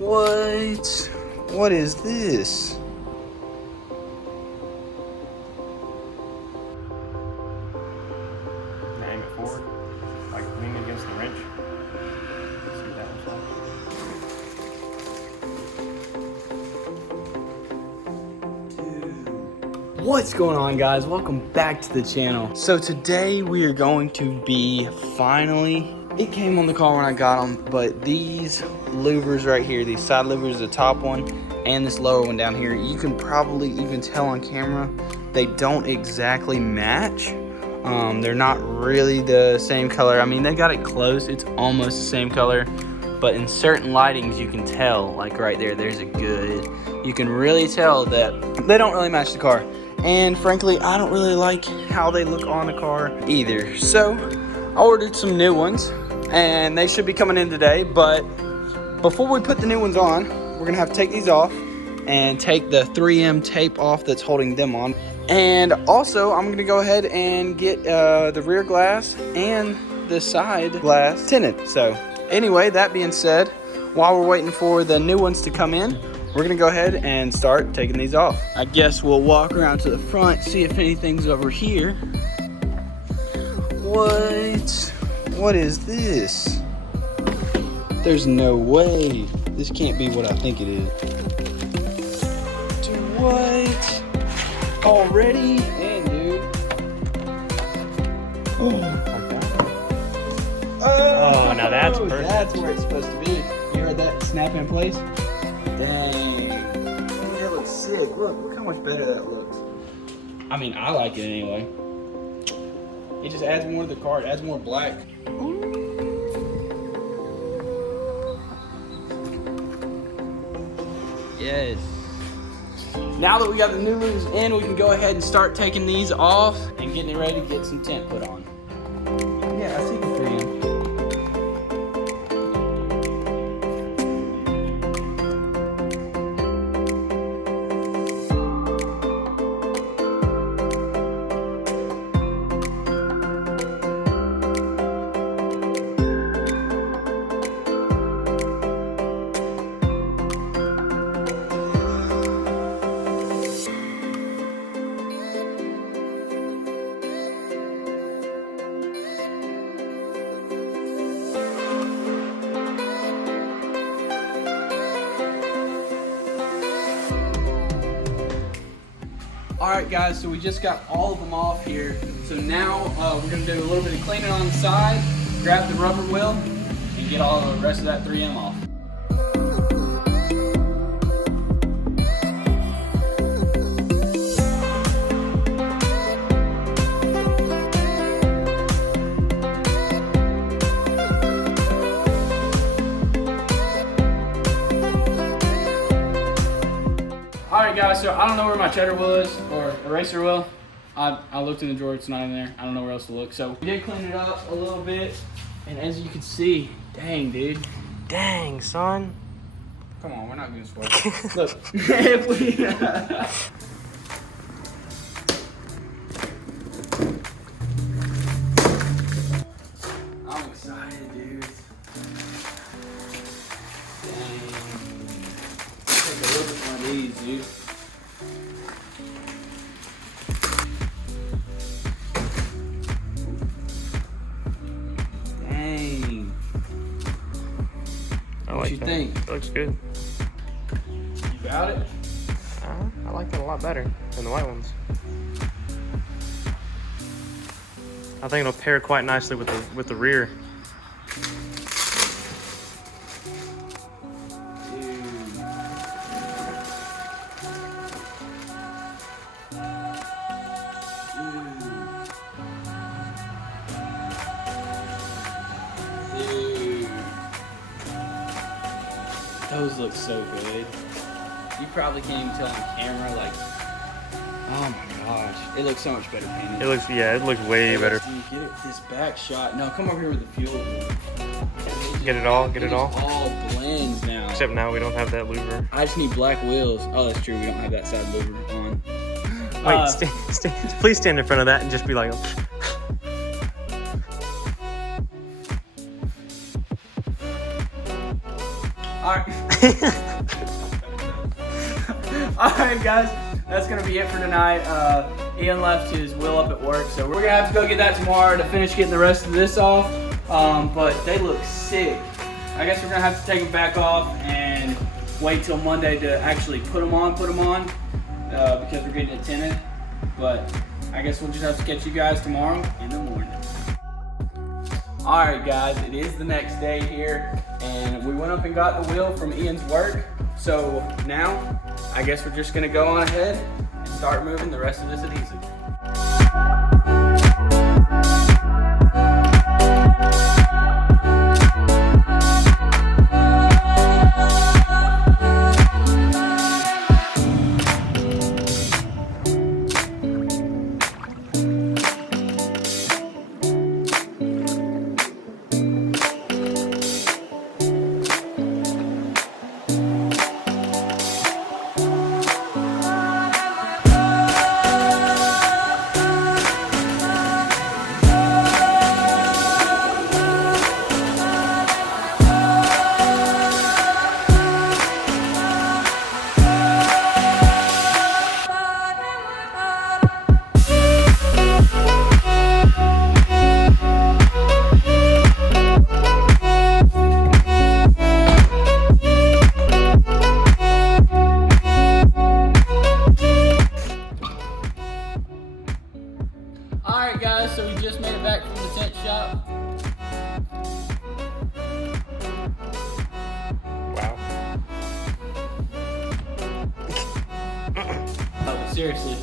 What? What is this? Aim it forward, like lean against the wrench. See what that looks like. What's going on, guys? Welcome back to the channel. So today we are going to be finally, it came on the car when I got them, but these louvers right here, these side louvers, the top one and this lower one down here, you can probably even tell on camera they don't exactly match. They're not really the same color. I mean, they got it close, it's almost the same color, but in certain lightings you can tell, like right there, there's a good, you can really tell that they don't really match the car. And frankly, I don't really like how they look on the car either. So I ordered some new ones and they should be coming in today. But before we put the new ones on, we're gonna have to take these off and take the 3M tape off that's holding them on. And also I'm gonna go ahead and get the rear glass and the side glass tinted. So anyway, that being said, while we're waiting for the new ones to come in, we're gonna go ahead and start taking these off. I guess we'll walk around to the front, see if anything's over here. What is this? There's no way. This can't be what I think it is. Dude, what? Already? Man, dude. Oh, now that's perfect. That's where it's supposed to be. You heard that snap in place? Dang. That looks sick. Look how much better that looks. I mean, I like it anyway. It just adds more to the car. It adds more black. Yes. Now that we got the new louvers in, we can go ahead and start taking these off and getting it ready to get some tint put on. Yeah, I see the 3M. Alright guys, so we just got all of them off here. So now we're going to do a little bit of cleaning on the side, grab the rubber wheel, and get all the rest of that 3M off. Alright guys, so I don't know where my cheddar wheel is, or eraser wheel. I looked in the drawer, it's not in there. I don't know where else to look. So we did clean it up a little bit, and as you can see, dang dude. Dang, son. Come on, we're not gonna sweat. Look, if we... I'm excited, dude. Dang. Take a look at one of these, dude. Dang. What you think? It looks good. You got it? I like that a lot better than the white ones. I think it'll pair quite nicely with the rear. Those look so good. You probably can't even tell on camera, like, oh my gosh. It looks so much better painted. It looks way better. Dude, get it, this back shot. No, come over here with the fuel. Get it all? It all blends now. Except now we don't have that louver. I just need black wheels. Oh, that's true. We don't have that side louver on. Wait, please stand in front of that and just be like... All right. Alright guys, that's gonna be it for tonight. Ian left his wheel up at work, so we're gonna have to go get that tomorrow to finish getting the rest of this off. But they look sick. I guess we're gonna have to take them back off and wait till Monday to actually put them on, because we're getting it tinted. But I guess we'll just have to catch you guys tomorrow in the morning. Alright guys, it is the next day here, and we went up and got the wheel from Ian's work. So now, I guess we're just gonna go on ahead and start moving the rest of this adhesive. Alright guys, so we just made it back from the tent shop. Wow. Oh, seriously,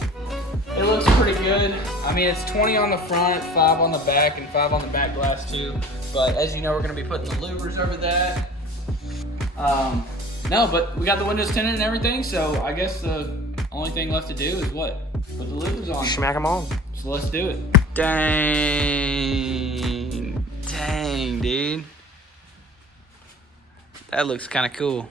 it looks pretty good. I mean, it's 20 on the front, 5 on the back, and 5 on the back glass too. But as you know, we're gonna be putting the louvers over that. No, but we got the windows tinted and everything, so I guess the only thing left to do is what? Put the louvers on. Smack them on. So let's do it. Dang, dude. That looks kind of cool.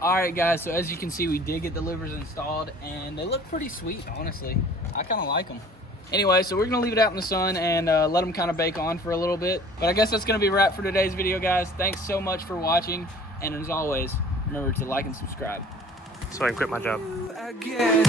Alright guys, so as you can see, we did get the louvers installed and they look pretty sweet, honestly. I kind of like them. Anyway, so we're going to leave it out in the sun and let them kind of bake on for a little bit. But I guess that's going to be a wrap for today's video, guys. Thanks so much for watching, and as always, remember to like and subscribe. So I can quit my job. Again.